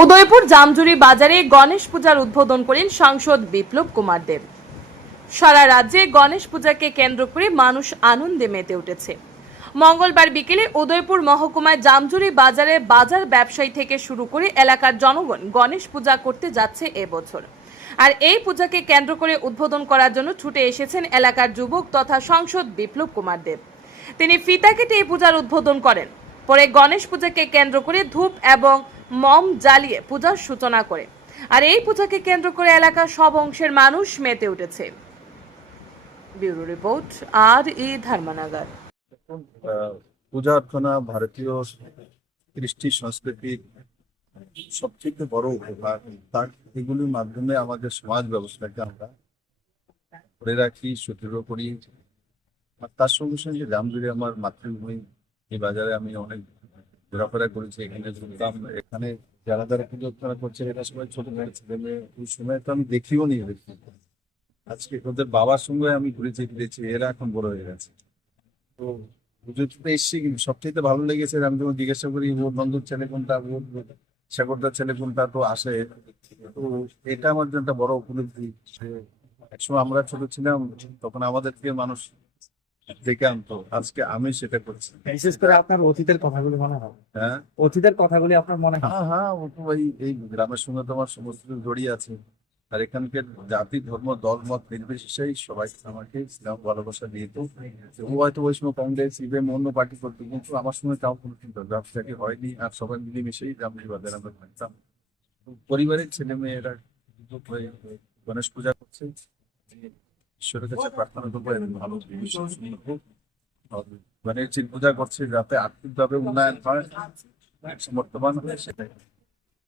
উদয়পুর জামজুরি বাজারে গণেশ পূজার উদ্বোধন করেন সাংসদ বিপ্লব কুমার দেব। সারা রাজ্যে গণেশ পূজাকে কেন্দ্র করে মানুষ আনন্দে মেতে উঠেছে। মঙ্গলবার বিকেলে উদয়পুর মহকুমায় জামজুরি বাজারে বাজার ব্যবসায়ী থেকে শুরু করে এলাকার জনগণ গণেশ পূজা করতে যাচ্ছে এবছর। আর এই পূজাকে কেন্দ্র করে উদ্বোধন করার জন্য ছুটে এসেছেন এলাকার যুবক তথা সংসদ বিপ্লব কুমার দেব। তিনি ফিতা কেটে এই পূজার উদ্বোধন করেন। পরে গণেশ পূজাকে কেন্দ্র করে ধূপ এবং মম জ্বালিয়ে পূজার সূচনা করে। আর এই পূজাকে কেন্দ্র করে এলাকার সব অংশের মানুষ মেতে উঠেছে। Bureau report, R E Dharmanagar. পূজা অর্চনা ভারতীয় কৃষ্টি সংস্কৃতির সবচেয়ে বড় উপহার। তার এগুলির মাধ্যমে আমাদের সমাজ ব্যবস্থাকে আমরা ধরে রাখি, সুদৃঢ় করি। আর তার সঙ্গে সঙ্গে রামদুরে আমার মাতৃভূমি, এই বাজারে আমি অনেক ঘোরাফেরা করেছি, এখানে ঘুরতাম এখানে যারা যারা পুজো অর্চনা করছে এরা সবাই ছোট ছোট ছেলে মেয়ে, ওই সময় তো আমি দেখিও নি। আজকে ওদের বাবার সঙ্গে আমি ঘুরেছি, ফিরেছি, এরা এখন বড় হয়ে গেছে। তো পুজোতে এসছি সবচেয়ে ভালো লেগেছে, আমি যখন জিজ্ঞাসা করি ওর বন্ধুর ছেলে কোনটা? ওর শেখরদার ছেলে কোনটা? তো আসে। তো এটা আমার জন্য একটা বড় উপলব্ধি একসময় আমরা ছোট ছিলাম, তখন আমাদের থেকে মানুষ ডেকে আনতো আজকে আমি সেটা করছি। বিশেষ করে আপনার অতীতের কথাগুলি মনে হয়। হ্যাঁ? অতীতের কথাগুলি আপনার মনে হয়? হ্যাঁ হ্যাঁ ও তো এই এই গ্রামের সঙ্গে তো আমার সমস্ত কিছু জড়িয়ে আছে। আর এখানকার জাতি ধর্ম দল মত নির্বিশেষে সবাই আমাকে ইসলাম ভালোবাসা দিয়ে তো। ও হয়তো ওই সময় কংগ্রেস সিপিএম অন্য পার্টি করতো কিন্তু আমার সময় তাও কোনো চিন্তা ব্যবসাকে হয়নি আর সবাই মিলেমিশেই জামলি বাজার আমরা থাকতাম। পরিবারের ছেলে মেয়েরা গণেশ পূজা করছে। ঈশ্বরের কাছে প্রার্থনা করব এবং ভালো মানে চিন্তা করছে যাতে আর্থিকভাবে উন্নয়ন হয় সমর্থবান হয় সেটাই।